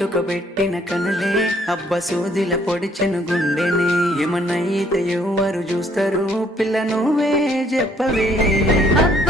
కాటుక పెట్టిన కనులే అబ్బ సూదిల పొడిచెను గుండెని ఏమన్నైతే ఎవరు చూస్తారు పిల్ల నువ్వే చెప్పవే అబ్బ